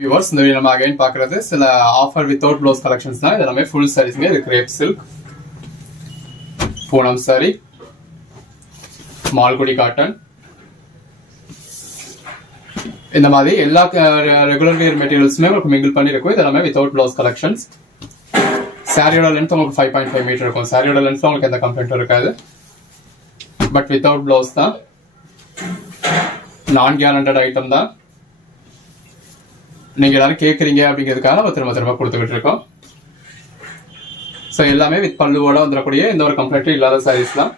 Viewers, இந்த video நம்ம again பார்க்குறது சில ஆஃபர் வித்தவுட் ப்ளவுஸ் கலெக்ஷன்ஸ் தான். இது எல்லாமே ஃபுல் சாரீஸ்ங்க. இது grape silk, Poonam sorry, Malgudi cotton, இந்த மாதிரி எல்லா ரெகுலர் வியர் மெட்டீரியல்ஸுமே உங்களுக்கு மிங்கிள் பண்ணி இருக்கும். இது எல்லாமே வித்தவுட் ப்ளவுஸ் கலெக்ஷன்ஸ். சாரியோட லென்த் உங்களுக்கு 5.5 மீட்டர் இருக்கும். சாரியோட லென்த்ல உங்களுக்கு எந்த கம்ப்ளைண்ட்டும் இருக்காது. பட் வித்தவுட் ப்ளவுஸ் தான். நான் கேரண்டட் ஐட்டம் தான். நீங்க எல்லாரும் கேட்குறீங்க அப்படிங்கிறதுக்காக நம்ம திரும்ப கொடுத்துக்கிட்டு இருக்கோம். ஸோ எல்லாமே வித் பல்லுவோட வந்துடக்கூடிய எந்த ஒரு கம்ப்ளைண்ட்டும் இல்லாத சாரீஸ் தான்.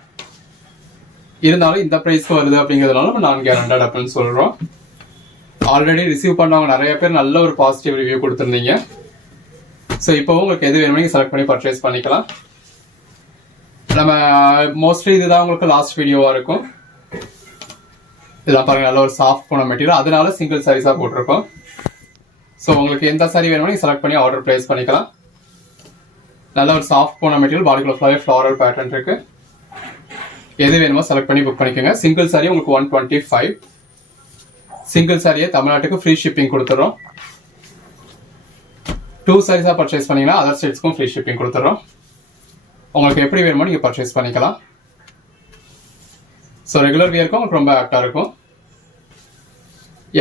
இருந்தாலும் இந்த ப்ரைஸ்க்கு வருது அப்படிங்கிறதுனால நம்ம நான் கேரண்டட் அப்படின்னு சொல்றோம். ஆல்ரெடி ரிசீவ் பண்ணவங்க நிறைய பேர் நல்ல ஒரு பாசிட்டிவ் ரிவ்யூ கொடுத்துருந்தீங்க. ஸோ இப்போவும் உங்களுக்கு எது வேணுமோ நீங்கள் செலக்ட் பண்ணி பர்ச்சேஸ் பண்ணிக்கலாம். நம்ம மோஸ்ட்லி இதுதான் உங்களுக்கு லாஸ்ட் வீடியோவா இருக்கும். இதெல்லாம் பாருங்க, நல்ல ஒரு சாஃப்ட் போன மெட்டீரியல், அதனால சிங்கிள் சாரீஸாக போட்டிருக்கோம். ஸோ உங்களுக்கு எந்த சாரி வேணுமோ நீங்கள் செலக்ட் பண்ணி ஆர்டர் பிளேஸ் பண்ணிக்கலாம். நல்ல ஒரு சாஃப்ட் போன மெட்டீரியல், பாடிக்குள்ள ஃபுல்லாகவே ஃப்ளாரல் பேட்டர்ன் இருக்கு. எது வேணுமோ செலக்ட் பண்ணி புக் பண்ணிக்கோங்க. சிங்கிள் சாரி உங்களுக்கு 125. சிங்கிள் சாரியை தமிழ்நாட்டுக்கு ஃப்ரீ ஷிப்பிங் கொடுத்துறோம். 2 சாரீஸாக பர்ச்சேஸ் பண்ணீங்கன்னா அதர் ஸ்டேட்ஸ்க்கும் ஃப்ரீ ஷிப்பிங் கொடுத்துறோம். உங்களுக்கு எப்படி வேணுமோ நீங்கள் பர்ச்சேஸ் பண்ணிக்கலாம். ஸோ ரெகுலர் வியருக்கும் உங்களுக்கு ரொம்ப ஆக்டாக இருக்கும்.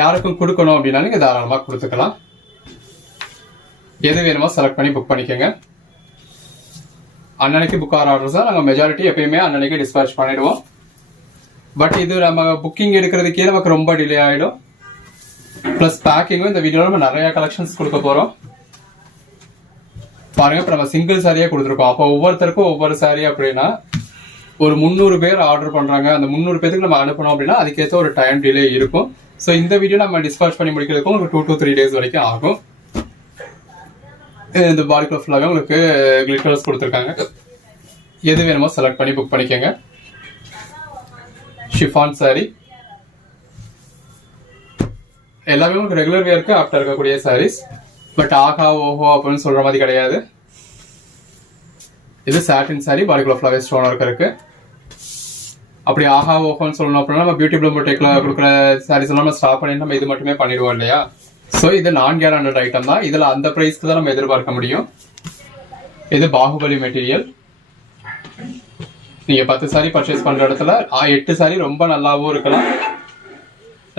யாருக்கும் கொடுக்கணும் அப்படின்னா நீங்கள் தாராளமாக கொடுத்துக்கலாம். எது வேணுமோ செலக்ட் பண்ணி புக் பண்ணிக்கோங்க. அன்னன்னைக்கு புக் ஆகிற ஆர்டர்ஸ் தான் நாங்கள் மெஜாரிட்டி எப்பயுமே அன்னன்னைக்கு டிஸ்பேச் பண்ணிடுவோம். பட் இது நம்ம புக்கிங் எடுக்கிறதுக்கே நமக்கு ரொம்ப டிலே ஆகிடும். ப்ளஸ் பேக்கிங்கும் இந்த வீடியோவில் நம்ம நிறைய கலெக்ஷன்ஸ் கொடுக்க போகிறோம். பாருங்க, இப்போ நம்ம சிங்கிள் சாரியே கொடுத்துருக்கோம். அப்போ ஒவ்வொருத்தருக்கும் ஒவ்வொரு சாரி அப்படின்னா ஒரு 300 பேர் ஆர்டர் பண்ணுறாங்க. அந்த 300 பேருக்கு நம்ம அனுப்பணும் அப்படின்னா அதுக்கேற்ற ஒரு டைம் டிலே இருக்கும். ஸோ இந்த வீடியோ நம்ம டிஸ்பேச் பண்ணி முடிக்கிறதுக்கும் உங்களுக்கு 2 to 3 days வரைக்கும் ஆகும். இந்த பாடிக்குள்ள ஃபுல்லாக உங்களுக்கு கிளிட்டர்ஸ் கொடுத்துருக்காங்க. எது வேணுமோ செலக்ட் பண்ணி புக் பண்ணிக்கோங்க. ஷிஃபான் சாரி எல்லாமே உங்களுக்கு ரெகுலர் வியருக்கு ஆப்டா இருக்கக்கூடிய சாரீஸ். பட் ஆகா ஓஹோ அப்படின்னு சொல்ற மாதிரி கிடையாது. இது சாட்டின் சாரி, பாடிக்குள்ள ஃபுல்லாகவே ஸ்டோன் ஒர்க் இருக்கு. அப்படி ஆஹா ஓஹோன்னு சொல்லணும் அப்படின்னா நம்ம பியூட்டி ப்ளூம் டெக்ல கொடுக்குற சாரீஸ் எல்லாம் நம்ம ஸ்டாப் பண்ணி நம்ம இது மட்டுமே பண்ணிடுவோம் இல்லையா. ஸோ இது நான் கேரண்டட் ஐட்டம் தான். இதில் அந்த ப்ரைஸ்க்கு தான் நம்ம எதிர்பார்க்க முடியும். இது பாகுபலி மெட்டீரியல். நீங்கள் 10 சாரி பர்ச்சேஸ் பண்ணுற இடத்துல 8 சாரி ரொம்ப நல்லாவும் இருக்கலாம்,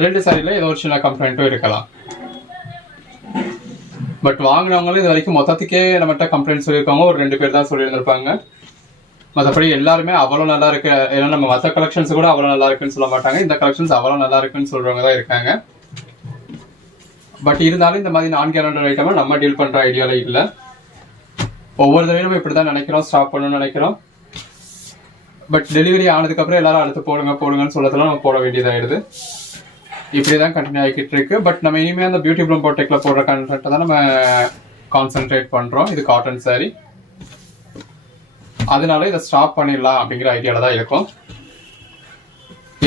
2 சாரியில் ஏதோ ஒரு சின்ன கம்ப்ளைண்ட்டும் இருக்கலாம். பட் வாங்கினவங்களும் இது வரைக்கும் மொத்தத்துக்கே நம்மகிட்ட கம்ப்ளைண்ட் சொல்லியிருக்காங்க. ஒரு 2 பேர் தான் சொல்லியிருந்திருப்பாங்க. மற்றபடி எல்லாருமே அவ்வளோ நல்லா இருக்கு. ஏன்னா நம்ம மற்ற கலெக்ஷன்ஸ் கூட அவ்வளோ நல்லா இருக்குன்னு சொல்ல மாட்டாங்க. இந்த கலெக்ஷன்ஸ் அவ்வளோ நல்லா இருக்குன்னு சொல்றவங்க தான் இருக்காங்க. பட் இருந்தாலும் இந்த மாதிரி நான் கேரண்டட் ஐட்டமா நம்ம டீல் பண்ற ஐடியால இல்லை. ஒவ்வொரு தடவையும் நம்ம இப்படிதான் நினைக்கிறோம், ஸ்டாப் பண்ணணும்னு நினைக்கிறோம். பட் டெலிவரி ஆனதுக்கு அப்புறம் எல்லாரும் அடுத்து போடுங்கன்னு சொல்லதெல்லாம் நம்ம போட வேண்டியதாயிடுது. இப்படிதான் கண்டினியூ ஆகிக்கிட்டு இருக்கு. பட் நம்ம இனிமே அந்த பியூட்டி ப்ளூம் ப்ரோடக்ட்ல போடுற கண்டென்ட்டை தான் நம்ம கான்சென்ட்ரேட் பண்றோம். இது காட்டன் சாரி, அதனால இதை ஸ்டாப் பண்ணிடலாம் அப்படிங்கிற ஐடியால தான் இருக்கும்.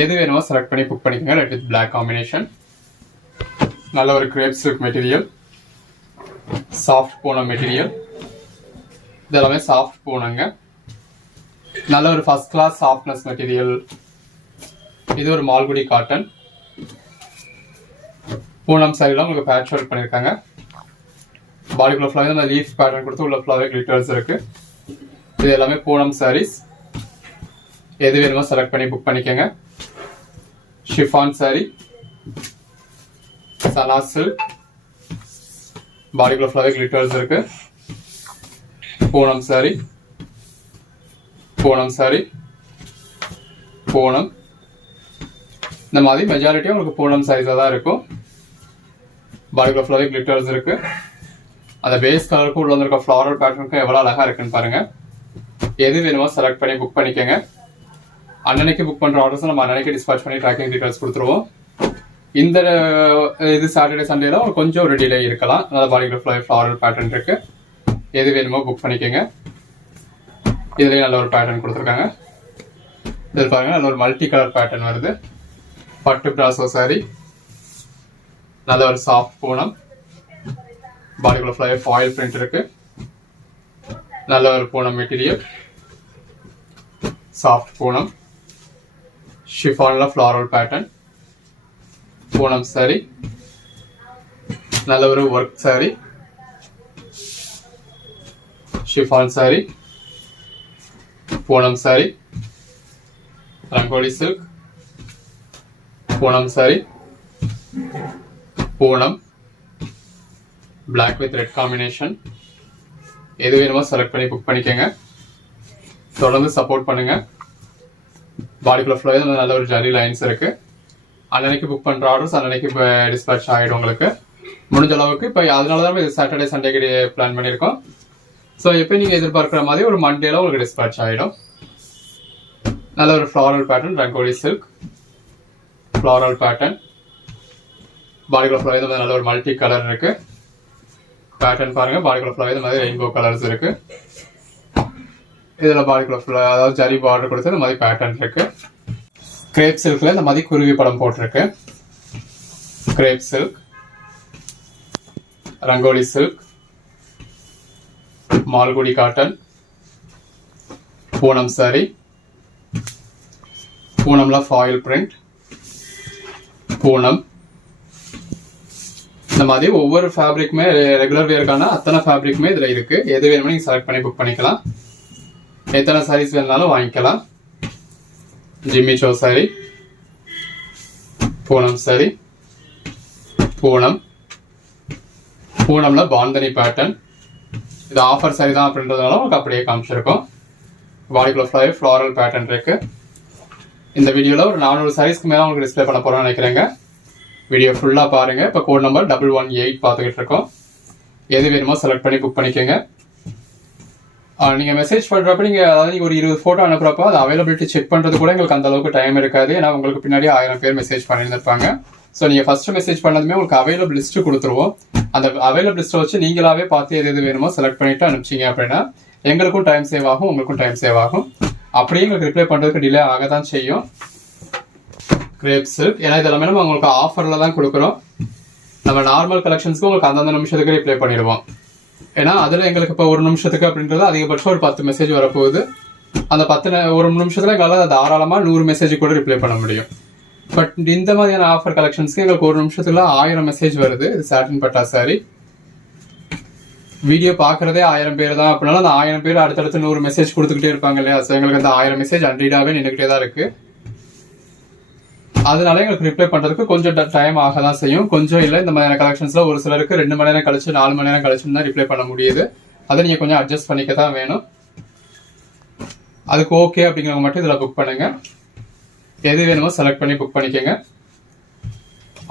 எது வேணுமோ செலக்ட் பண்ணி புக் பண்ணிக்கோங்க. ரெட் வித் பிளாக் காம்பினேஷன், நல்ல ஒரு grape silk material, soft Poonam material. இதெல்லாமே சாஃப்ட் பூனங்க. நல்ல ஒரு ஃபர்ஸ்ட் கிளாஸ் சாஃப்ட்னஸ் மெட்டீரியல். இது ஒரு மால்குடி காட்டன் பூனம் சாரில உங்களுக்கு பேட்ச் ஒர்க் பண்ணியிருக்காங்க. பாடிக்குள்ள ஃபுல்லாவே அந்த லீஃப் பேட்டர்ன் கொடுத்து உள்ள ஃபுல்லாவே கிளிட்டர்ஸ் இருக்கு. இது எல்லாமே பூனம் சாரீஸ். எது வேணுமோ செலக்ட் பண்ணி புக் பண்ணிக்கோங்க. ஷிஃபான் சாரி, சனா சில்க், பாடிக்குள்ள ஃபுல்லாவே கிளிட்டர்ஸ் இருக்கு. Poonam sorry, Poonam sorry, Poonam. இந்த மாதிரி மெஜாரிட்டியும் உங்களுக்கு பூனம் சாரீஸாக தான் இருக்கும். பாடிக்குள்ள ஃபுல்லாவே கிளிட்டர்ஸ் இருக்கு. அந்த பேஸ் கலருக்கும் உள்ள வந்திருக்க ஃப்ளாரல் பேட்டர்னுக்கும் எவ்வளோ அழகா இருக்குன்னு பாருங்க. எது வேணுமோ செலக்ட் பண்ணி புக் பண்ணிக்கோங்க. அன்னன்னைக்கு புக் பண்ற ஆர்டர்ஸ் நம்ம அன்னன்னைக்கு டிஸ்பேச் பண்ணி ட்ராக்கிங் டீடைல்ஸ் கொடுத்துருவோம். இந்த இது சாட்டர்டே சண்டேல கொஞ்சம் ஒரு டிலே இருக்கலாம். அதனால பாடிக்குள்ள ஃபுல்லாவே ஃப்ளாரல் பேட்டர்ன் இருக்கு. எது வேணுமோ புக் பண்ணிக்கோங்க. இதுலயும் நல்ல ஒரு பேட்டர்ன் கொடுத்துருக்காங்க. இதில் பாருங்க, நல்ல ஒரு மல்டி கலர் பேட்டர்ன் வருது. பட்டு பிராசோ சாரி, நல்ல ஒரு சாஃப்ட் பூனம், பாடிக்குள்ள ஃபுல்லாவே ஃபாயில் பிரிண்ட் இருக்கு. நல்ல ஒரு பூனம் மெட்டீரியல், சாஃப்ட் பூனம், ஷிஃபான்ல ஃப்ளாரல் பேட்டர்ன், பூனம் சாரி, நல்ல ஒரு work saree, chiffon saree, Poonam saree, rangoli silk, Poonam saree, Poonam black with red combination. எது வேணுமோ செலக்ட் பண்ணி புக் பண்ணிக்கோங்க. தொடர்ந்து சப்போர்ட் பண்ணுங்க. பாடிக்குள்ள ஃபுல்லாக நல்ல ஒரு ஜரி லைன்ஸ் இருக்கு. அன்னைக்கு புக் பண்ற ஆர்டர்ஸ் அன்னைக்கு இப்போ டிஸ்பேட்ச் ஆகிடும் உங்களுக்கு முடிஞ்ச அளவுக்கு. இப்போ அதனால தான் இது சாட்டர்டே சண்டேக்கு பிளான் பண்ணியிருக்கோம். ஸோ எப்போ நீங்கள் எதிர்பார்க்குற மாதிரி ஒரு மண்டேல உங்களுக்கு டிஸ்பேட்ச் ஆகிடும். நல்ல ஒரு floral pattern, rangoli silk floral pattern. பாடிக்குள்ள ஃபுல்லாக இந்த மாதிரி நல்ல ஒரு மல்டி கலர் இருக்கு. பேட்டர்ன் பாருங்க, பாடிக்குள்ள ஃபுல்லாக இந்த மாதிரி ரெயின்போ கலர்ஸ் இருக்கு. இதில் பாடிக்குள்ள ஃபுல்லாக அதாவது ஜரி பார்டர் கொடுத்து இந்த மாதிரி பேட்டர்ன் இருக்கு. கிரேப் சில்க்ல இந்த மாதிரி குருவி படம் போட்டிருக்கு. Crepe silk, rangoli silk, Malgudi cotton, Poonam saree, பூனம்ல ஃபாயில் பிரிண்ட், பூனம். இந்த மாதிரி ஒவ்வொரு ஃபேப்ரிக்குமே ரெகுலர் வேர்க்கான அத்தனை ஃபேப்ரிக்குமே இதில் இருக்கு. எது வேணுமோ நீங்கள் செலக்ட் பண்ணி புக் பண்ணிக்கலாம். எத்தனை சாரீஸ் வேணாலும் வாங்கிக்கலாம். Jimmy Choo saree, Poonam sorry, Poonam, பூனம்ல பாந்தனி பேட்டர்ன். இது ஆஃபர் சாரி தான் அப்படின்றதுனால உங்களுக்கு அப்படியே காமிச்சிருக்கோம். பாடிக்குள்ள ஃபுல்லாகவே ஃப்ளாரல் பேட்டர்ன் இருக்கு. இந்த வீடியோவில் ஒரு 400 சாரீஸ்க்கு மேலே உங்களுக்கு டிஸ்பிளே பண்ண போகிறோம்னு நினைக்கிறேங்க. வீடியோ ஃபுல்லாக பாருங்க. இப்போ கோட் நம்பர் 118 பார்த்துக்கிட்டு இருக்கோம். எது வேணுமோ செலக்ட் பண்ணி புக் பண்ணிக்கோங்க. நீங்கள் மெசேஜ் பண்ணுறப்ப நீங்கள் அதாவது ஒரு 20 ஃபோட்டோ அனுப்புறப்போ அது அவைலபிலிட்டி செக் பண்ணுறது கூட எங்களுக்கு அந்த அளவுக்கு டைம் இருக்காது. ஏன்னா உங்களுக்கு பின்னாடி 1000 பேர் மெசேஜ் பண்ணியிருந்திருப்பாங்க. ஸோ நீங்கள் ஃபர்ஸ்ட் மெசேஜ் பண்ணதுமே உங்களுக்கு அவைலபிள் லிஸ்ட்டு கொடுத்துருவோம். அந்த அவைலபிள் லிஸ்ட்டை வச்சு நீங்களாவே பார்த்து எது வேணுமோ செலக்ட் பண்ணிட்டு அனுப்பிச்சிங்க அப்படின்னா எங்களுக்கும் டைம் சேவ் ஆகும், உங்களுக்கும் டைம் சேவ் ஆகும். அப்படியே உங்களுக்கு ரிப்ளை பண்ணுறதுக்கு டிலே ஆக தான் செய்யும். கிரேப் சில்க், ஏன்னா இதெல்லாமே நம்ம உங்களுக்கு ஆஃபரில் தான் கொடுக்குறோம். நம்ம நார்மல் கலெக்ஷன்ஸ்க்கு உங்களுக்கு அந்தந்த நிமிஷத்துக்கு ரிப்ளை பண்ணிடுவோம். ஏன்னா அதில் எங்களுக்கு இப்போ ஒரு நிமிஷத்துக்கு அப்படின்றது அதிகபட்சம் ஒரு 10 மெசேஜ் வரப்போகுது. அந்த 10 ஒரு நிமிஷத்தில் எங்களால் தாராளமாக 100 மெசேஜ் கூட ரிப்ளை பண்ண முடியும். பட் இந்த மாதிரியான ஆஃபர் கலெக்ஷன்ஸ்க்கு எங்களுக்கு ஒரு நிமிஷத்துல 1000 மெசேஜ் வருது. இது சாட்டின் பட்டா சாரி. வீடியோ பார்க்குறதே 1000 பேர் தான் அப்படின்னாலும் அந்த 1000 பேர் அடுத்தடுத்து 100 மெசேஜ் கொடுத்துக்கிட்டே இருப்பாங்க இல்லையா. ஸோ எங்களுக்கு அந்த 1000 மெசேஜ் அன்ரீடாகவே நின்றுக்கிட்டே தான் இருக்கு. அதனால எங்களுக்கு ரிப்ளை பண்றதுக்கு கொஞ்சம் டைம் ஆக தான் செய்யும். கொஞ்சம் இல்லை, இந்த மாதிரியான கலெக்ஷன்ஸ்ல ஒரு சிலருக்கு 2 மணி நேரம் கழிச்சு 4 மணி நேரம் கழிச்சு தான் ரிப்ளை பண்ண முடியுது. அதை நீங்க கொஞ்சம் அட்ஜஸ்ட் பண்ணிக்க தான் வேணும். அதுக்கு ஓகே அப்படிங்கிறவங்க மட்டும் இதில் புக் பண்ணுங்க. எது வேணுமோ செலக்ட் பண்ணி புக் பண்ணிக்கோங்க.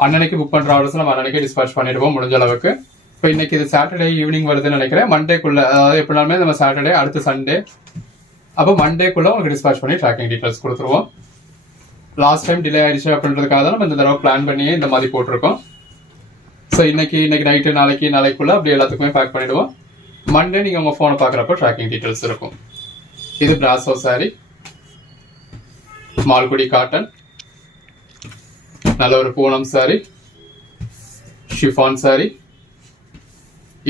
அன்னன்னைக்கு புக் பண்ற ஆர்டர்ஸ் நம்ம அன்னன்னைக்கு டிஸ்பேட்ச் பண்ணிடுவோம் முடிஞ்ச அளவுக்கு. இப்போ இன்னைக்கு இது சாட்டர்டே ஈவினிங் வருதுன்னு நினைக்கிறேன். மண்டேக்குள்ள, அதாவது எப்படினாலுமே நம்ம சாட்டர்டே அடுத்த சண்டே, அப்போ மண்டேக்குள்ள உங்களுக்கு டிஸ்பேட்ச் பண்ணி ட்ராக்கிங் டீட்டெயில்ஸ் கொடுத்துருவோம். லாஸ்ட் டைம் டிலே ஆயிடுச்சு அப்படின்றதுக்காக தான் நம்ம இந்த தடவை பிளான் பண்ணியே இந்த மாதிரி போட்டிருக்கோம். ஸோ இன்னைக்கு நைட்டு நாளைக்குள்ள அப்படி எல்லாத்துக்குமே பேக் பண்ணிடுவோம். மண்டே நீங்கள் உங்கள் ஃபோனை பார்க்குறப்போ ட்ராக்கிங் டீட்டெயில்ஸ் இருக்கும். இது பிராசோ சாரி, மால்குடி காட்டன், நல்ல ஒரு பூனம் சாரி, ஷிஃபான் சாரி.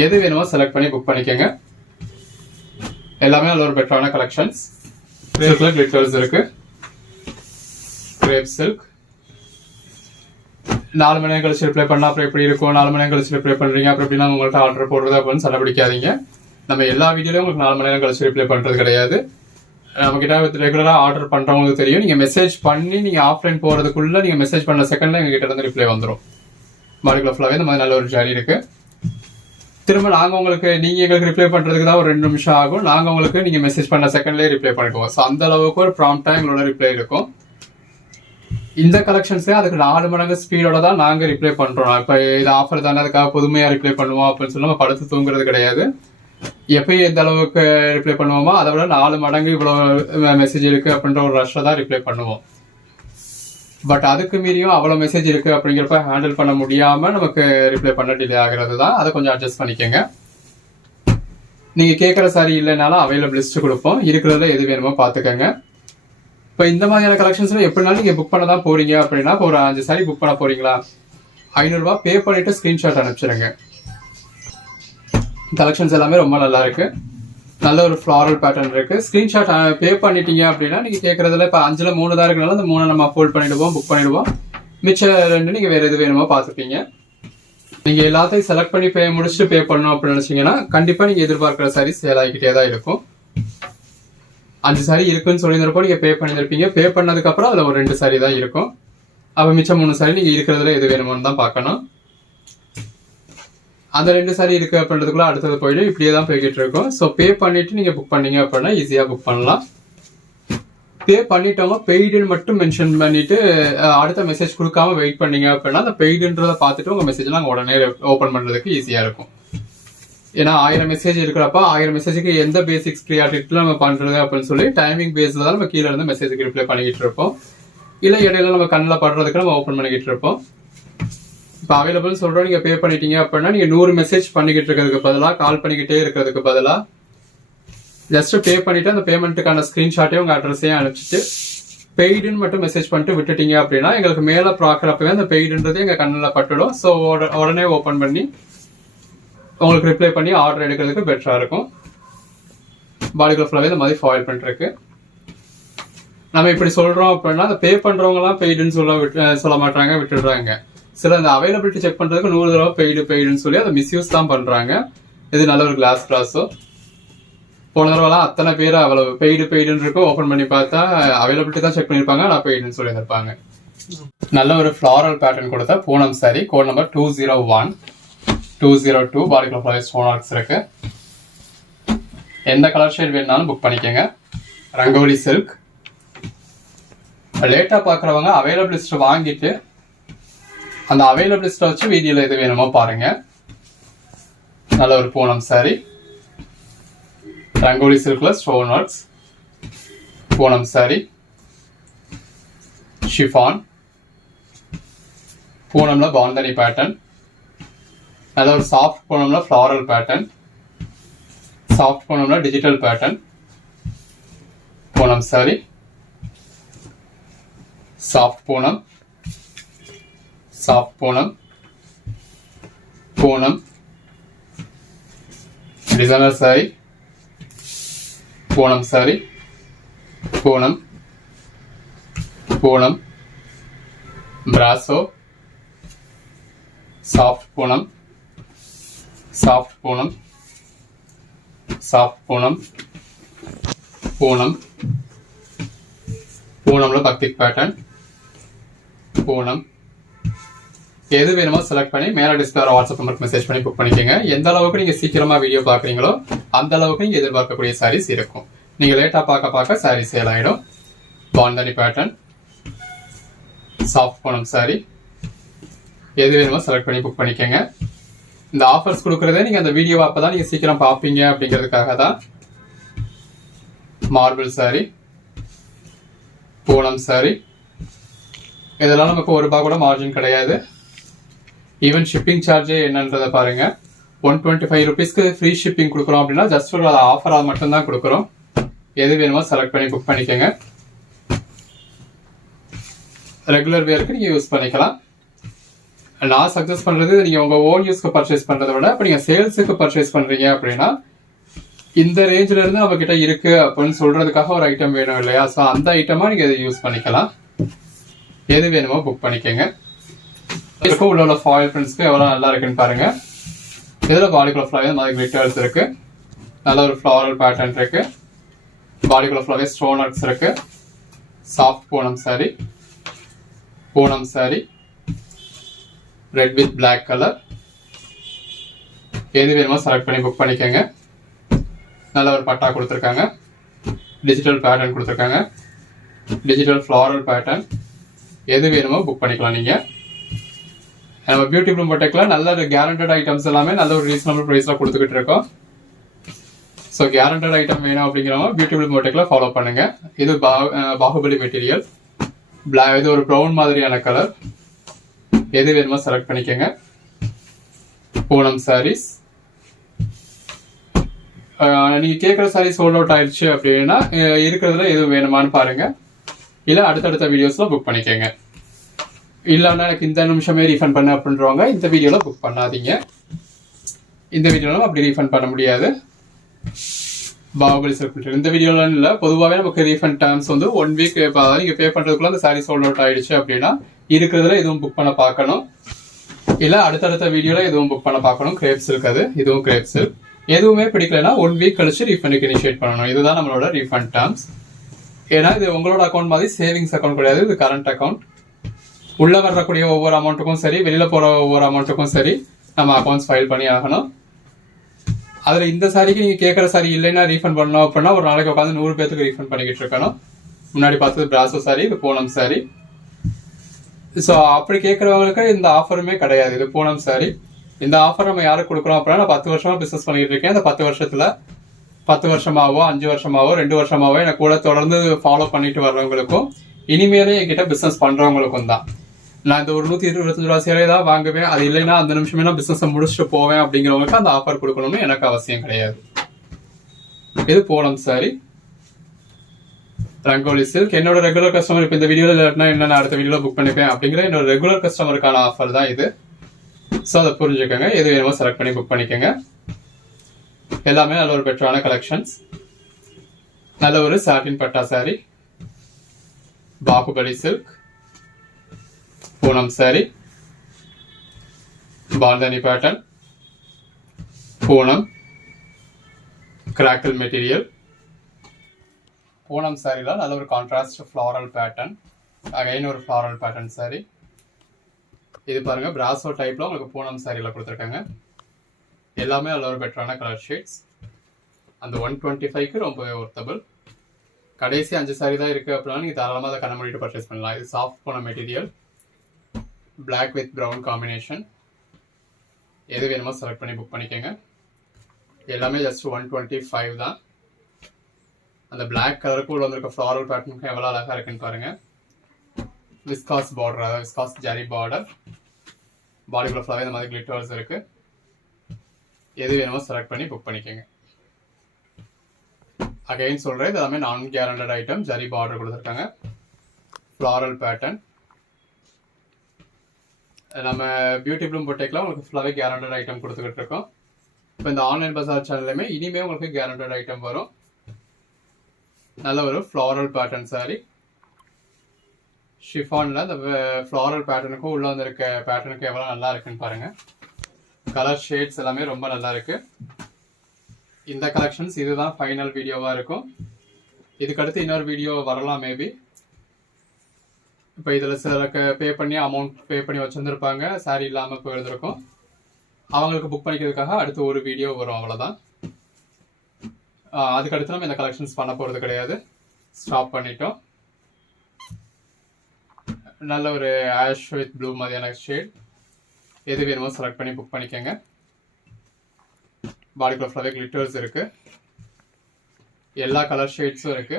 எது வேணுமோ செலக்ட் பண்ணி புக் பண்ணிக்கோங்க. எல்லாமே நல்ல ஒரு பெட்டரான கலெக்ஷன்ஸ். கிளிட்டர்ஸ் இருக்கு. கிரேப் சில்க் 4 மணி நேரம் கழிச்சு ரிப்ளை பண்ணா அப்புறம் எப்படி இருக்கும், 4 மணி நேரம் கழிச்சு ரிப்ளை பண்றீங்க அப்புறம் எப்படின்னா உங்கள்கிட்ட ஆர்டர் போடுறது அப்படின்னு சொல்ல பிடிக்காதீங்க. நம்ம எல்லா வீடியோலையும் உங்களுக்கு 4 மணி நேரம் கழிச்சு ரிப்ளை பண்றது கிடையாது. நம்ம கிட்ட ரெகுலரா ஆர்டர் பண்றவங்களுக்கு தெரியும். நீங்க மெசேஜ் பண்ணி நீங்க ஆஃப்லைன் போறதுக்குள்ள நீங்க மெசேஜ் பண்ண செகண்ட்ல எங்க கிட்ட இருந்து ரிப்ளை வந்துடும். மாடிக்குள்ள ஃபுல்லாவே இந்த மாதிரி நல்ல ஒரு ஜாலி இருக்கு. திரும்ப நாங்க உங்களுக்கு நீங்க எங்களுக்கு ரிப்ளை பண்றதுக்கு தான் ஒரு 2 நிமிஷம் ஆகும். நாங்க உங்களுக்கு நீங்க மெசேஜ் பண்ண செகண்ட்லயே ரிப்ளை பண்ணிடுவோம். ஸோ அந்த அளவுக்கு ஒரு ப்ராம்ப்டா எங்களோட ரிப்ளை இருக்கும். இந்த கலெக்ஷன்ஸ்ல அதுக்கு 4 மடங்கு ஸ்பீடோட தான் நாங்க ரிப்ளை பண்றோம். இப்ப இது ஆஃபர் தானே அதுக்காக புதுமையா ரிப்ளை பண்ணுவோம் அப்படின்னு சொல்லி நம்ம படுத்து தூங்குறது கிடையாது. எப்பயும் எந்த அளவுக்கு ரிப்ளை பண்ணுவோமோ அதை விட 4 மடங்கு இவ்வளவு மெசேஜ் இருக்கு அப்படின்ற ஒரு ரஷ்ல தான் ரிப்ளை பண்ணுவோம். பட் அதுக்கு மீறியும் அவ்வளவு மெசேஜ் இருக்கு அப்படிங்கிறப்ப ஹேண்டில் பண்ண முடியாம நமக்கு ரிப்ளை பண்ண டிலே ஆகிறது தான். அதை கொஞ்சம் அட்ஜஸ்ட் பண்ணிக்கோங்க. நீங்க கேட்கற சாரி இல்லைனாலும் அவைலபிள் லிஸ்ட் கொடுப்போம். இருக்கிறதுல எது வேணுமோ பாத்துக்கோங்க. இப்போ இந்த மாதிரியான கலெக்ஷன்ஸ்ல எப்படினாலும் நீங்க புக் பண்ண தான் போறீங்க அப்படின்னா ஒரு 5 சாரி புக் பண்ண போறீங்களா, 500 ரூபாய் பே பண்ணிட்டு ஸ்கிரீன்ஷாட் அனுப்பிச்சிருங்க. கலெக்ஷன்ஸ் எல்லாமே ரொம்ப நல்லா இருக்கு. நல்ல ஒரு ஃப்ளாரல் பேட்டர்ன் இருக்கு. ஸ்கிரீன்ஷாட் பே பண்ணிட்டீங்க அப்படின்னா நீங்க கேட்கறதுல இப்போ 5ல் 3 தான் இருக்கனால அந்த 3 நம்ம ஃபோல்ட் பண்ணிடுவோம், புக் பண்ணிடுவோம். மிச்சம் 2 நீங்க வேற எது வேணுமோ பார்த்துப்பீங்க. நீங்கள் எல்லாத்தையும் செலக்ட் பண்ணி முடிச்சுட்டு பே பண்ணணும் அப்படின்னு நினச்சிங்கன்னா கண்டிப்பாக நீங்கள் எதிர்பார்க்குற சாரி சேல் ஆகிக்கிட்டே தான் இருக்கும். 5 சாரி இருக்குன்னு சொல்லியிருந்தப்போ நீங்கள் பே பண்ணியிருப்பீங்க. பே பண்ணதுக்கப்புறம் அதில் ஒரு 2 சாரி தான் இருக்கும். அப்போ மிச்சம் 3 சாரி நீங்கள் இருக்கிறதுல எது வேணுமோன்னு தான் பார்க்கணும். அந்த 2 சாரி இருக்குது அப்படின்றதுக்குள்ள அடுத்தது போயிட்டு இப்படியே தான் போய்கிட்டு இருக்கும். ஸோ பே பண்ணிவிட்டு நீங்கள் புக் பண்ணீங்க அப்படின்னா ஈஸியாக புக் பண்ணலாம். பே பண்ணிட்டவங்க பெய்டுன்னு மட்டும் மென்ஷன் பண்ணிவிட்டு அடுத்த மெசேஜ் கொடுக்காம வெயிட் பண்ணீங்க அப்படின்னா அந்த பெய்டுன்றதை பார்த்துட்டு உங்கள் மெசேஜ் நாங்கள் உடனே ஓப்பன் பண்ணுறதுக்கு ஈஸியாக இருக்கும். ஏன்னா 1000 மெசேஜ் இருக்கிறப்ப 1000 மெசேஜுக்கு எந்த பேசிக்ஸ் ப்ரியாரிட்டியில் நம்ம பண்ணுறது அப்படின்னு சொல்லி டைமிங் பேஸில் தான் நம்ம கீழே இருந்து மெசேஜுக்கு ரிப்ளை பண்ணிக்கிட்டு இருப்போம். இல்லை இடையில நம்ம கண்ணில் படுறதுக்கு நம்ம ஓப்பன் பண்ணிக்கிட்டு இருப்போம். இப்போ அவைலபிள்னு சொல்கிறோம், நீங்கள் பே பண்ணிட்டீங்க அப்படின்னா நீங்கள் 100 மெசேஜ் பண்ணிக்கிட்டு இருக்கிறதுக்கு பதிலாக கால் பண்ணிக்கிட்டே இருக்கிறதுக்கு பதிலாக ஜஸ்ட் பே பண்ணிவிட்டு அந்த பேமெண்ட்டுக்கான ஸ்க்ரீன்ஷாட்டையும் உங்கள் அட்ரஸையும் அனுப்பிச்சிட்டு பெய்டுன்னு மட்டும் மெசேஜ் பண்ணிட்டு விட்டுட்டீங்க அப்படின்னா எங்களுக்கு மேலே பார்க்குறப்பவே அந்த பெய்டுன்றது எங்கள் கண்ணில் பட்டுடும். ஸோ உடனே ஓப்பன் பண்ணி உங்களுக்கு ரிப்ளை பண்ணி ஆர்டர் எடுக்கிறதுக்கு பெட்டராக இருக்கும். பாடிக்குள்ள ஃபுல்லாகவே இந்த மாதிரி ஃபாயில் பண்ணிருக்கு. நம்ம இப்படி சொல்கிறோம் அப்படின்னா அந்த பே பண்ணுறவங்களாம் பெய்டுன்னு சொல்ல மாட்டாங்க, விட்டுடுறாங்க. சில அந்த அவைலபிலிட்டி செக் பண்ணுறதுக்கு 100 தடவை பெய்டுன்னு சொல்லி அதை மிஸ்யூஸ் தான் பண்ணுறாங்க. இது நல்ல ஒரு கிளாஸ் ப்ராஸோ. போன தடவைலாம் அத்தனை பேர் அவ்வளவு பெய்டுன்னு இருக்கும், ஓப்பன் பண்ணி பார்த்தா அவைலபிலிட்டி தான் செக் பண்ணியிருப்பாங்க, நான் பெய்டுன்னு சொல்லியிருப்பாங்க. நல்ல ஒரு ஃப்ளாரல் பேட்டர்ன் கொடுத்த பூனம் சாரி, கோட் நம்பர் 201-202 பாடிக்குள்ள ஃப்ளவர் ஸ்டோன் ஒர்க்ஸ் இருக்கு. எந்த கலர் ஷேட் வேணுனாலும் புக் பண்ணிக்கோங்க. ரங்கோலி சில்க். லேட்டாக பார்க்குறவங்க அவைலபிள் லிஸ்ட்டை வாங்கிட்டு அந்த அவைலபிள் லிஸ்ட்டை வச்சு வீடியோவில் எது வேணுமோ பாருங்க. நல்ல ஒரு பூனம் சாரி, ரங்கோலி சில்க்ல stone works, Poonam saree, chiffon, பூனம்ல பாந்தனி பேட்டர்ன், நல்ல ஒரு சாஃப்ட் பூனம்ல ஃப்ளாரல் பேட்டர்ன், சாஃப்ட் பூனம்ல digital pattern, Poonam saree, soft Poonam, soft Poonam, Poonam, designer saree, Poonam sorry, Poonam, Poonam, brasso, soft Poonam, soft Poonam, soft Poonam, Poonam, பூனம்ல பக்திக் பேட்டர்ன், பூனம். எது வேணுமோ செலக்ட் பண்ணி மேலே டிஸ்பிளே வாட்ஸ்அப் நம்பருக்கு மெசேஜ் பண்ணி புக் பண்ணிக்கோங்க. எந்த அளவுக்கு நீங்கள் சீக்கிரமாக வீடியோ பார்க்குறீங்களோ அந்த அளவுக்கு நீங்கள் எதிர்பார்க்கக்கூடிய சாரீஸ் இருக்கும். நீங்கள் லேட்டாக பார்க்க சாரீ சேல் ஆகிடும். Bandhani pattern, soft Poonam sorry, எது வேணுமோ செலக்ட் பண்ணி புக் பண்ணிக்கோங்க. இந்த ஆஃபர்ஸ் கொடுக்குறதே நீங்கள் அந்த வீடியோவை அப்போ தான் நீங்கள் சீக்கிரம் பார்ப்பீங்க அப்படிங்கிறதுக்காக தான். மார்பிள் சாரி, பூனம் சாரி, இதெல்லாம் நமக்கு ₹1 கூட மார்ஜின் கிடையாது. ஈவன் ஷிப்பிங் சார்ஜே என்னன்றதை பாருங்க. 125 rupeesக்கு ஃப்ரீ ஷிப்பிங் கொடுக்குறோம் அப்படின்னா ஜஸ்ட் ஒரு ஆஃபராக மட்டும்தான் கொடுக்குறோம். எது வேணுமோ செலக்ட் பண்ணி புக் பண்ணிக்கோங்க. ரெகுலர் வேருக்கு நீங்கள் யூஸ் பண்ணிக்கலாம். நான் சஜஸ்ட் பண்ணுறது நீங்கள் உங்கள் ஓன் யூஸ்க்கு பர்ச்சேஸ் பண்ணுறதை விட இப்போ நீங்கள் சேல்ஸுக்கு பர்ச்சேஸ் பண்ணுறீங்க அப்படின்னா இந்த ரேஞ்சில் இருந்து நம்ம கிட்ட இருக்கு அப்படின்னு சொல்றதுக்காக ஒரு ஐட்டம் வேணும் இல்லையா? ஸோ அந்த ஐட்டமாக நீங்கள் இதை யூஸ் பண்ணிக்கலாம். எது வேணுமோ புக் பண்ணிக்கோங்க. உள்ள ஃபாயில் பிரிண்ட்ஸ்க்கு எவ்வளோ நல்லா இருக்குன்னு பாருங்க. இதில் பாடிக்குள்ள ஃப்ளவர் மாதிரி கிளிட்டர்ஸ் இருக்கு, நல்ல ஒரு ஃப்ளாரல் பேட்டர்ன் இருக்கு, பாடிக்குள்ள ஃப்ளவர் ஸ்டோன் ஒர்க்ஸ் இருக்கு, soft Poonam sorry, Poonam sari, red with black colour. எது வேணுமோ செலக்ட் பண்ணி புக் பண்ணிக்கோங்க. நல்ல ஒரு பட்டா கொடுத்துருக்காங்க, டிஜிட்டல் பேட்டர்ன் கொடுத்துருக்காங்க, டிஜிட்டல் ஃப்ளாரல் பேட்டர்ன். எது வேணுமோ புக் பண்ணிக்கலாம். நீங்கள் நம்ம பியூட்டி ப்ளூம் பொட்டெக்கில் நல்ல கேரண்டட் ஐட்டம்ஸ் எல்லாமே நல்ல ஒரு ரீசனபிள் ப்ரைஸில் கொடுத்துக்கிட்டு இருக்கோம். ஸோ கேரண்டட் ஐட்டம் வேணும் அப்படிங்கிறவங்க பியூட்டி ப்ளூம் பொட்டெக்கில் ஃபாலோ பண்ணுங்க. இது பாகுபலி மெட்டீரியல், இது ஒரு ப்ரௌன் மாதிரியான கலர். எது வேணுமோ செலக்ட் பண்ணிக்கோங்க. பூனம் சாரீஸ். நீங்கள் கேட்குற சாரீ சோல்ட் அவுட் ஆயிடுச்சு அப்படின்னா இருக்கிறதுல எது வேணுமான்னு பாருங்க. இல்லை அடுத்தடுத்த வீடியோஸில் புக் பண்ணிக்கோங்க. இல்லைன்னா எனக்கு இந்த நிமிஷமே ரீஃபண்ட் பண்ண அப்படின்றவங்க இந்த வீடியோவில் புக் பண்ணாதீங்க. இந்த வீடியோவில் அப்படி ரீஃபண்ட் பண்ண முடியாது. பாகுபலி சில்க் இந்த வீடியோலாம் இல்லை, பொதுவாகவே நமக்கு ரீஃபண்ட் டேர்ம்ஸ் வந்து 1 வீக் நீங்கள் பே பண்ணுறதுக்குள்ள அந்த சாரீ சோல்ட் அவுட் ஆயிடுச்சு அப்படின்னா இருக்கிறதுல எதுவும் புக் பண்ண பார்க்கணும். இல்லை அடுத்தடுத்த வீடியோவில் எதுவும் புக் பண்ண பார்க்கணும். கிரேப் சில்க் அது, இதுவும் கிரேப் சில்க். எதுவுமே பிடிக்கலன்னா 1 வீக் கழிச்சு ரீஃபண்டுக்கு இனிஷியேட் பண்ணணும். இதுதான் நம்மளோட ரீஃபண்ட் டேர்ம்ஸ். ஏன்னா இது உங்களோட அக்கௌண்ட் மாதிரி சேவிங்ஸ் அக்கௌண்ட் கிடையாது, இது கரண்ட் அக்கௌண்ட். உள்ள வரக்கூடிய ஒவ்வொரு அமௌண்ட்டுக்கும் சரி, வெளியில போற ஒவ்வொரு அமௌண்ட்டுக்கும் சரி நம்ம அக்கௌண்ட்ஸ் ஃபைல் பண்ணி ஆகணும். அதுல இந்த சாரிக்கு நீங்க கேட்கற சாரி இல்லைன்னா ரீஃபண்ட் பண்ணணும் அப்படின்னா ஒரு நாளைக்கு உட்காந்து 100 பேருக்கு ரீஃபண்ட் பண்ணிக்கிட்டு இருக்கணும். முன்னாடி பார்த்தது பிராசோ சாரி, இது பூனம் சாரி. ஸோ அப்படி கேட்கறவங்களுக்கு இந்த ஆஃபருமே கிடையாது. இது பூனம் சாரி. இந்த ஆஃபர் நம்ம யாருக்கு கொடுக்குறோம் அப்படின்னா, நான் 10 வருஷமா பிசினஸ் பண்ணிட்டு இருக்கேன். அந்த 10 வருஷத்துல 10 வருஷமாவோ 5 வருஷமாவோ 2 வருஷமாவோ எனக்கு கூட தொடர்ந்து ஃபாலோ பண்ணிட்டு வர்றவங்களுக்கும் இனிமேலே என்கிட்ட பிசினஸ் பண்றவங்களுக்கும் தான் நான் இந்த ஒரு 125 ரூபா சேலை தான் வாங்குவேன். அது இல்லைன்னா அந்த நிமிஷமே நான் பிசினஸ் முடிச்சுட்டு போவேன் அப்படிங்கிறவங்களுக்கு அந்த ஆஃபர் கொடுக்கணும்னு எனக்கு அவசியம் கிடையாது. இது பூனம் சாரி, ரங்கோலி சில்க். என்னோட ரெகுலர் கஸ்டமர் இப்போ இந்த வீடியோல இல்லாட்டினா என்ன நான் அடுத்த வீடியோல புக் பண்ணிப்பேன் அப்படிங்கிற என்னோட ரெகுலர் கஸ்டமருக்கான ஆஃபர் தான் இது. ஸோ அதை புரிஞ்சுக்கோங்க. எது வேணுமோ செலக்ட் பண்ணி புக் பண்ணிக்கோங்க. எல்லாமே நல்ல ஒரு பெட்டரான கலெக்ஷன்ஸ். நல்ல ஒரு satin patta saree, Baahubali silk, Poonam saree, bandhani pattern, Poonam, crackle material. Poonam சாரில நல்ல ஒரு கான்ட்ராஸ்ட் ஃப்ளாரல் பேட்டர்ன், அகைன் ஒரு ஃப்ளாரல் பேட்டர்ன் சாரி. இது பாருங்க பிராசோ டைப்ல உங்களுக்கு பூனம் சாரியில கொடுத்துருக்காங்க. எல்லாமே நல்ல ஒரு பெட்டரான கலர் ஷேட்ஸ். அந்த 125க்கு ரொம்பவே ஒர்த்தபிள். கடைசி 5 சாரி தான் இருக்கு அப்படின்னா நீங்க தாராளமாக அதை கண்ண மூடிட்டு பர்ச்சேஸ் பண்ணலாம். இது soft Poonam material, black with brown combination. எது வேணுமோ செலக்ட் பண்ணி புக் பண்ணிக்கோங்க. எல்லாமே ஜஸ்ட் 125 தான். அந்த பிளாக் கலருக்கு உள்ள வந்திருக்க ஃப்ளாரல் பேட்டர்னுக்கு எவ்வளோ அழகா இருக்குன்னு பாருங்க. விஸ்காஸ் பார்டர், அதாவது விஸ்காஸ் ஜரி பார்டர், பாடிக்குள்ள ஃபுல்லாகவே இந்த மாதிரி கிளிட்டர்ஸ் இருக்கு. எது வேணுமோ செலக்ட் பண்ணி புக் பண்ணிக்கோங்க. அகைன் சொல்றேன், இது எல்லாமே நான் கேரண்டட் ஐட்டம். ஜரி பார்டர் கொடுத்துருக்காங்க, ஃப்ளாரல் பேட்டர்ன். நம்ம பியூட்டி ப்ளூம் பொட்டேக்லாம் உங்களுக்கு ஃபுல்லாகவே கேரண்டட் ஐட்டம் கொடுத்துக்கிட்டு இருக்கோம். இப்போ இந்த ஆன்லைன் பஜார் சேனல்லையுமே இனிமே உங்களுக்கு கேரண்டட் ஐட்டம் வரும். நல்ல ஒரு ஃப்ளாரல் பேட்டர்ன் சாரி. ஷிஃபான்ல அந்த ஃப்ளாரல் பேட்டர்னுக்கும் உள்ள வந்திருக்க பேட்டர்னுக்கு எவ்வளோ நல்லா இருக்குன்னு பாருங்க. கலர் ஷேட்ஸ் எல்லாமே ரொம்ப நல்லா இருக்கு. இந்த கலெக்ஷன்ஸ் இதுதான் ஃபைனல் வீடியோவா இருக்கும். இதுக்கடுத்து இன்னொரு வீடியோ வரலாம் மேபி. இப்போ இதில் சிலருக்கு பே பண்ணி அமௌண்ட் பே பண்ணி வச்சுருந்துருப்பாங்க, சாரி இல்லாமல் போயிருந்திருக்கும். அவங்களுக்கு புக் பண்ணிக்கிறதுக்காக அடுத்து ஒரு வீடியோ வரும், அவ்வளோதான். அதுக்கடுத்து நம்ம இந்த கலெக்ஷன்ஸ் பண்ண போகிறது கிடையாது, ஸ்டாப் பண்ணிட்டோம். நல்ல ஒரு ஆஷ் வித் ப்ளூ மாதிரியான ஷேட். எது வேணுமோ செலக்ட் பண்ணி புக் பண்ணிக்கோங்க. பாடிக்குள்ள ஃபுல்லாகவே கிளிட்டர்ஸ் இருக்கு, எல்லா கலர் ஷேட்ஸும் இருக்கு.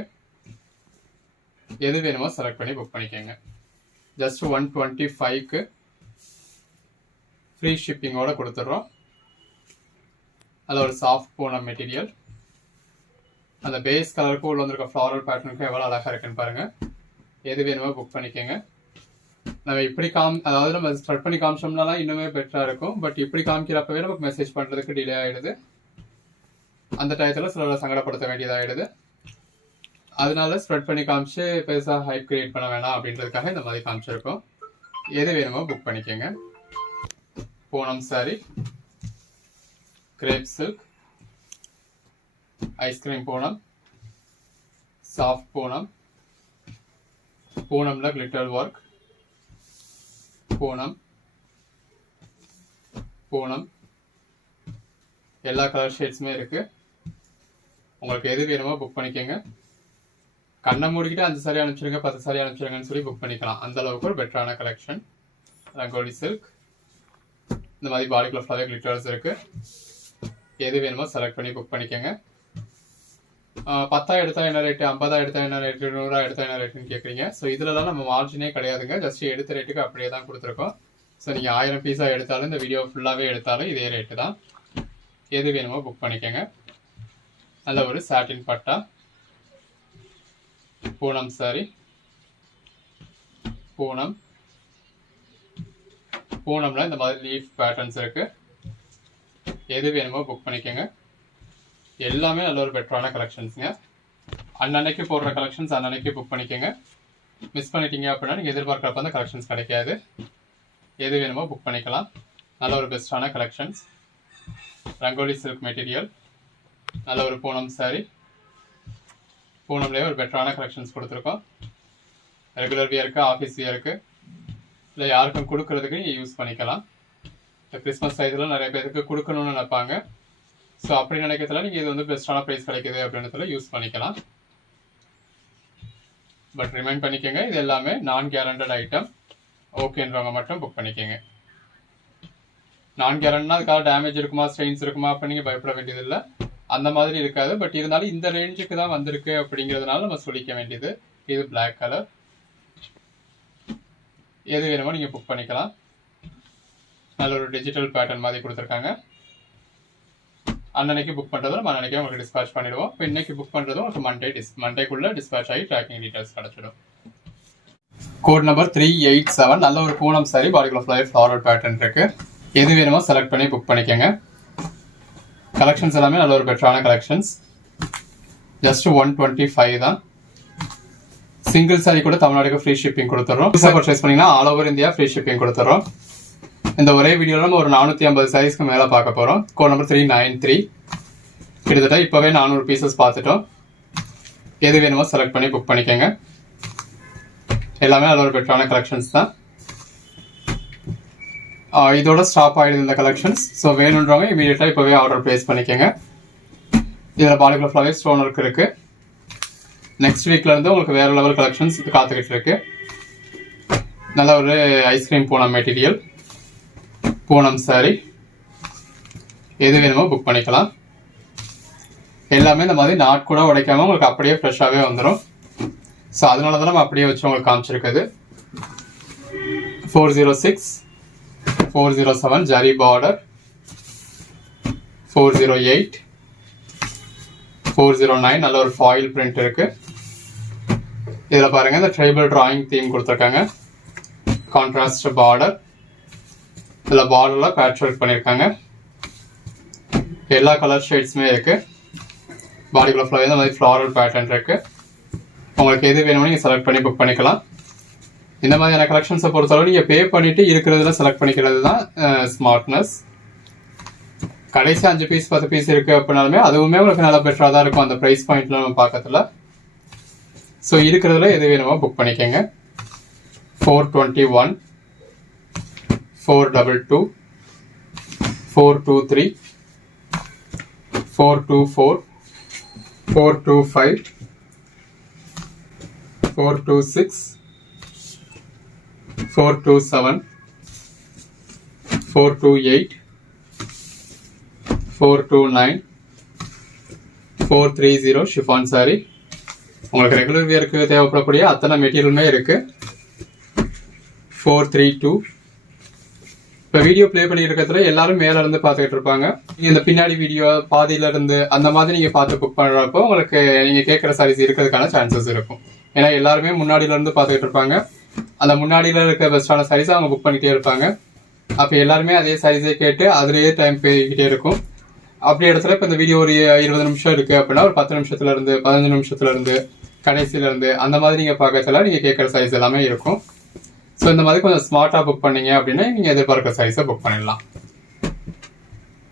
எது வேணுமோ செலக்ட் பண்ணி புக் பண்ணிக்கோங்க. ஜஸ்ட் 125க்கு ஃப்ரீ ஷிப்பிங்கோட கொடுத்துட்றோம். அதில் ஒரு சாஃப்ட் பூனம் மெட்டீரியல். அந்த பேஸ் கலருக்கு உள்ள வந்திருக்க ஃப்ளாரல் பேட்டர்னுக்கு எவ்வளோ அழகாக இருக்குன்னு பாருங்க. எது வேணுமோ புக் பண்ணிக்கோங்க. நம்ம இப்படி அதாவது நம்ம ஸ்டார்ட் பண்ணி காமிச்சோம்னாலாம் இன்னுமே பெட்டராக இருக்கும். பட் இப்படி காமிக்கிறப்பவே நமக்கு மெசேஜ் பண்ணுறதுக்கு டிலே ஆகிடுது. அந்த டயத்தில் சில சங்கடப்படுத்த வேண்டியதாகிடுது. அதனால ஸ்ப்ரெட் பண்ணி காமிச்சு பெருசாக ஹைப் கிரியேட் பண்ண வேணாம் அப்படின்றதுக்காக இந்த மாதிரி காமிச்சிருக்கோம். எது வேணுமோ புக் பண்ணிக்கோங்க. Poonam saree, crepe silk, ice cream Poonam, soft Poonam, பூனம்ல கிளிட்டர் ஒர்க், பூனம், பூனம், எல்லா கலர் ஷேட்ஸுமே இருக்கு. உங்களுக்கு எது வேணுமோ புக் பண்ணிக்கோங்க. கண்ணை மூடிக்கிட்டு 5 சாரி அனுப்பிச்சிருங்க, 10 சாரி அனுப்பிச்சிருங்கன்னு சொல்லி புக் பண்ணிக்கலாம். அந்த அளவுக்கு ஒரு பெட்டரான கலெக்ஷன். ரங்கோலி சில்க். இந்த மாதிரி பாடிக்குள்ள ஃபுல்லாகவே கிளிட்டர்ஸ் இருக்கு. எது வேணுமோ செலக்ட் பண்ணி புக் பண்ணிக்கோங்க. 10 எடுத்தா என்ன ரேட்டு, 50 எடுத்தா என்ன ரேட்டு, 100 எடுத்தா என்ன ரேட்டுன்னு கேட்குறீங்க. ஸோ இதுலலாம் நம்ம மார்ஜினே கிடையாதுங்க. ஜஸ்ட் எடுத்த ரேட்டுக்கு அப்படியே தான் கொடுத்துருக்கோம். ஸோ நீங்கள் 1000 பீஸாக எடுத்தாலும் இந்த வீடியோ ஃபுல்லாகவே எடுத்தாலும் இதே ரேட்டு தான். எது வேணுமோ புக் பண்ணிக்கோங்க. நல்ல ஒரு சாட்டின் பட்டா, பூனம் சாரி, பூனம், பூனம்ல இந்த மாதிரி லீஃப் பேட்டர்ன்ஸ் இருக்கு. எது வேணுமோ புக் பண்ணிக்கோங்க. எல்லாமே நல்ல ஒரு பெட்டரான கலெக்ஷன்ஸுங்க. அன்னன்னைக்கு போடுற கலெக்ஷன்ஸ் அன்னன்னைக்கு புக் பண்ணிக்கோங்க. மிஸ் பண்ணிட்டீங்க அப்படின்னா நீங்கள் எதிர்பார்க்குறப்ப அந்த கலெக்ஷன்ஸ் கிடைக்காது. எது வேணுமோ புக் பண்ணிக்கலாம். நல்ல ஒரு பெஸ்ட்டான கலெக்ஷன்ஸ். ரங்கோலி சில்க் மெட்டீரியல், நல்ல ஒரு பூனம் சாரி. பூனம்லேயே ஒரு பெட்டரான கலெக்ஷன்ஸ் கொடுத்துருக்கோம். ரெகுலர் வியருக்கு, ஆஃபீஸ் வியருக்கு, இல்லை யாருக்கும் கொடுக்கறதுக்கு நீங்கள் யூஸ் பண்ணிக்கலாம். இந்த கிறிஸ்மஸ் சைஸில் நிறைய பேருக்கு கொடுக்கணும்னு நினைப்பாங்க. ஸோ அப்படி நினைக்கிறதுல நீங்கள் இது வந்து பெஸ்ட்டான ப்ரைஸ் கிடைக்குது அப்படின்றதுல யூஸ் பண்ணிக்கலாம். பட் ரிமைண்ட் பண்ணிக்கோங்க, இது எல்லாமே நான் கேரண்டட் ஐட்டம். ஓகேன்றவங்க மட்டும் புக் பண்ணிக்கோங்க. நான் கேரண்ட்னா அதுக்காக டேமேஜ் இருக்குமா, ஸ்ட்ரெயின்ஸ் இருக்குமா அப்போ நீங்கள் பயப்பட வேண்டியதில்லை. அந்த மாதிரி இருக்காது. பட் இருந்தாலும் இந்த ரேஞ்சுக்கு தான் வந்திருக்கு அப்படிங்கிறதுனால நம்ம சொல்லிக்க வேண்டியது. இது பிளாக் கலர். எது வேணுமோ நீங்கள் புக் பண்ணிக்கலாம். நல்ல ஒரு டிஜிட்டல் பேட்டர்ன் மாதிரி கொடுத்துருக்காங்க. அன்னன்னைக்கு புக் பண்ணுறதும் நம்ம அன்னைக்கே உங்களுக்கு டிஸ்பேச் பண்ணிடுவோம். இப்போ இன்னைக்கு புக் பண்ணுறதும் உங்களுக்கு மண்டேக்குள்ளே டிஸ்பேச் ஆகி ட்ராக்கிங் டீட்டெயில்ஸ் கிடச்சிடும். Code number 387. நல்ல ஒரு பூனம் சாரி, பாடிக்குள்ள ஃபுல்லாக ஃப்ளாரல் பேட்டர்ன் இருக்கு. எது வேணுமோ செலக்ட் பண்ணி புக் பண்ணிக்கோங்க. கலெக்ஷன்ஸ் எல்லாமே நல்ல ஒரு பெட்டரான கலெக்ஷன்ஸ். ஜஸ்ட் 125 தான். சிங்கிள் சாரி கூட தமிழ்நாடுக்கு ஃப்ரீ ஷிப்பிங் கொடுத்துறோம். பர்ச்சேஸ் பண்ணீங்கன்னா all over India free shipping கொடுத்துறோம். இந்த ஒரே வீடியோவில் நம்ம ஒரு 450 சாரீஸ்க்கு மேலே பார்க்க போகிறோம். Code number 393. கிட்டத்தட்ட இப்போவே 400 பீசஸ் பார்த்துட்டோம். எது வேணுமோ செலக்ட் பண்ணி புக் பண்ணிக்கோங்க. எல்லாமே நல்ல ஒரு பெட்டரான கலெக்ஷன்ஸ் தான். இதோட ஸ்டாப் ஆகிடுது இந்த கலெக்ஷன்ஸ். ஸோ வேணுன்றவங்க இமீடியட்டாக இப்போவே ஆர்டர் பிளேஸ் பண்ணிக்கோங்க. இதில் பாடிக்குள்ள ஃப்ளவர் ஸ்டோன் ஒர்க் இருக்குது. நெக்ஸ்ட் வீக்லேருந்து உங்களுக்கு வேறு லெவல் கலெக்ஷன்ஸ் காத்துக்கிட்டு இருக்கு. நல்ல ஒரு ice cream Poonam material, Poonam sorry. எது வேணுமோ புக் பண்ணிக்கலாம். எல்லாமே இந்த மாதிரி நாட் கூட உடைக்காமல் உங்களுக்கு அப்படியே ஃப்ரெஷ்ஷாகவே வந்துடும். ஸோ அதனால தான் நம்ம அப்படியே வச்சு உங்களுக்கு காமிச்சிருக்குது. 406, 407 ஜரி பார்டர், 408, 409 நல்ல ஒரு ஃபாயில் பிரிண்ட் இருக்கு. இதில் பாருங்க, இந்த ட்ரைபல் டிராயிங் தீம் கொடுத்துருக்காங்க. Contrast border. இதில் பார்டரில் பேட்ச் ஒர்க் பண்ணியிருக்காங்க. எல்லா கலர் ஷேட்ஸுமே இருக்கு. பாடிக்குள்ள ஃபுல்லாக இந்த மாதிரி ஃப்ளாரல் பேட்டர்ன் இருக்கு. உங்களுக்கு எது வேணுமோ நீங்கள் செலக்ட் பண்ணி புக் பண்ணிக்கலாம். இந்த மாதிரியான கலெக்ஷன்ஸை பொறுத்தளவு நீங்கள் பே பண்ணிட்டு இருக்கிறதுல செலக்ட் பண்ணிக்கிறது தான் ஸ்மார்ட்னஸ். கடைசி 5 பீஸ் 10 பீஸ் இருக்கு அப்படின்னாலுமே அதுவுமே உங்களுக்கு நல்லா பெட்டராக தான் இருக்கும் அந்த ப்ரைஸ் பாயிண்ட்ல நம்ம பார்க்கறதுல. ஸோ இருக்கிறதுல எது வேணுமோ புக் பண்ணிக்கோங்க. 421, 422, 423, 424, 425, 426, 427, 428, 429, 430 ஷிஃபான் சாரி. உங்களுக்கு ரெகுலர் வியருக்கு தேவைப்படக்கூடிய அத்தனை மெட்டீரியலுமே இருக்கு. 432. இப்போ வீடியோ பிளே பண்ணிட்டு இருக்கிறதுல எல்லாரும் மேல இருந்து பார்த்துக்கிட்டு இருப்பாங்க. இந்த பின்னாடி வீடியோ பாதியில இருந்து அந்த மாதிரி நீங்க பார்த்து புக் பண்றப்போ உங்களுக்கு நீங்க கேட்குற சாரீஸ் இருக்கிறதுக்கான சான்சஸ் இருக்கும். ஏன்னா எல்லாருமே முன்னாடியில இருந்து பார்த்துக்கிட்டு இருப்பாங்க. அந்த முன்னாடியில இருக்க பெஸ்டான சாரீஸ் அவங்க புக் பண்ணிட்டே இருப்பாங்க. அப்போ எல்லாருமே அதே சாரீஸே கேட்டு அதுலேயே டைம் போய்கிட்டே இருக்கும். அப்படி இடத்துல இப்போ இந்த வீடியோ ஒரு 20 நிமிஷம் இருக்கு அப்படின்னா ஒரு 10 நிமிஷத்துல இருந்து 15 நிமிஷத்துல இருந்து கடைசியில இருந்து அந்த மாதிரி நீங்க பார்க்கறதுல நீங்க கேட்குற சாரீஸ் எல்லாமே இருக்கும். ஸோ இந்த மாதிரி கொஞ்சம் ஸ்மார்ட்டாக புக் பண்ணீங்க அப்படின்னா நீங்கள் எதிர்பார்க்குற சைஸை புக் பண்ணிடலாம்.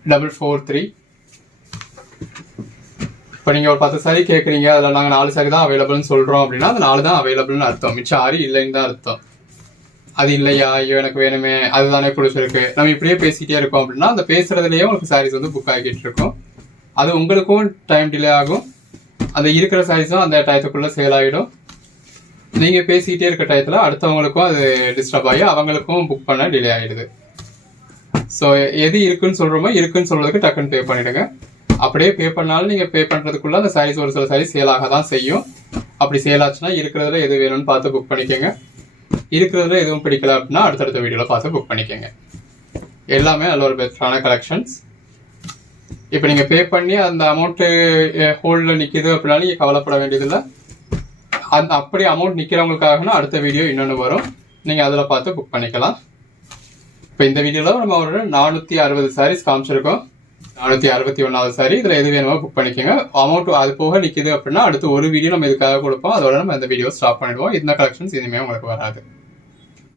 443. இப்போ நீங்கள் ஒரு 10 சாரி கேட்குறீங்க, அதில் நாங்கள் 4 சாரி தான் அவைலபிள்னு சொல்கிறோம் அப்படின்னா அது 4 தான் அவைலபிள்னு அர்த்தம். மிச்சம் 6 இல்லைன்னு தான் அர்த்தம். அது இல்லையா, ஐயோ எனக்கு வேணுமே, அதுதானே பிடிச்சிருக்கு, நம்ம இப்படியே பேசிகிட்டே இருக்கோம் அப்படின்னா அந்த பேசுறதுலேயே உங்களுக்கு சாரீஸ் வந்து புக் ஆகிட்டு இருக்கும். அது உங்களுக்கும் டைம் டிலே ஆகும். அந்த இருக்கிற சாரீஸும் அந்த டயத்துக்குள்ளே சேல் ஆகிடும். நீங்கள் பேசிக்கிட்டே இருக்க டயத்தில் அடுத்தவங்களுக்கும் அது டிஸ்டர்ப் ஆகி அவங்களுக்கும் புக் பண்ண டிலே ஆகிடுது. ஸோ எது இருக்குன்னு சொல்கிறோமோ இருக்குன்னு சொல்கிறதுக்கு டக்குன்னு பே பண்ணிவிடுங்க. அப்படியே பே பண்ணாலும் நீங்கள் பே பண்ணுறதுக்குள்ள அந்த சாரீஸ் ஒரு சில சாரீஸ் சேல் ஆக தான் செய்யும். அப்படி சேல் ஆச்சுன்னா இருக்கிறதுல எது வேணும்னு பார்த்து புக் பண்ணிக்கோங்க. இருக்கிறதுல எதுவும் பிடிக்கல அப்படின்னா அடுத்தடுத்த வீடியோவில் பார்த்து புக் பண்ணிக்கோங்க. எல்லாமே நல்ல ஒரு பெஸ்டான கலெக்ஷன்ஸ். இப்போ நீங்கள் பே பண்ணி அந்த அமௌண்ட்டு ஹோல்டில் நிற்கிது அப்படின்னா நீங்கள் கவலைப்பட வேண்டியதில்லை. அந்த அப்படி அமௌண்ட் நிற்கிறவங்களுக்காகனா அடுத்த வீடியோ இன்னொன்று வரும், நீங்கள் அதில் பார்த்து புக் பண்ணிக்கலாம். இப்போ இந்த வீடியோவில் நம்ம ஒரு 460 சாரீஸ் காமிச்சிருக்கோம். 461வது சாரி. இதில் எது வேணுமோ புக் பண்ணிக்கோங்க. அமௌண்ட் அது போக நிற்கிது அப்படின்னா அடுத்து ஒரு வீடியோ நம்ம இதுக்காக கொடுப்போம். அதோட நம்ம இந்த வீடியோ ஸ்டாப் பண்ணிடுவோம். இந்த கலெக்ஷன்ஸ் இனிமேல் உங்களுக்கு வராது.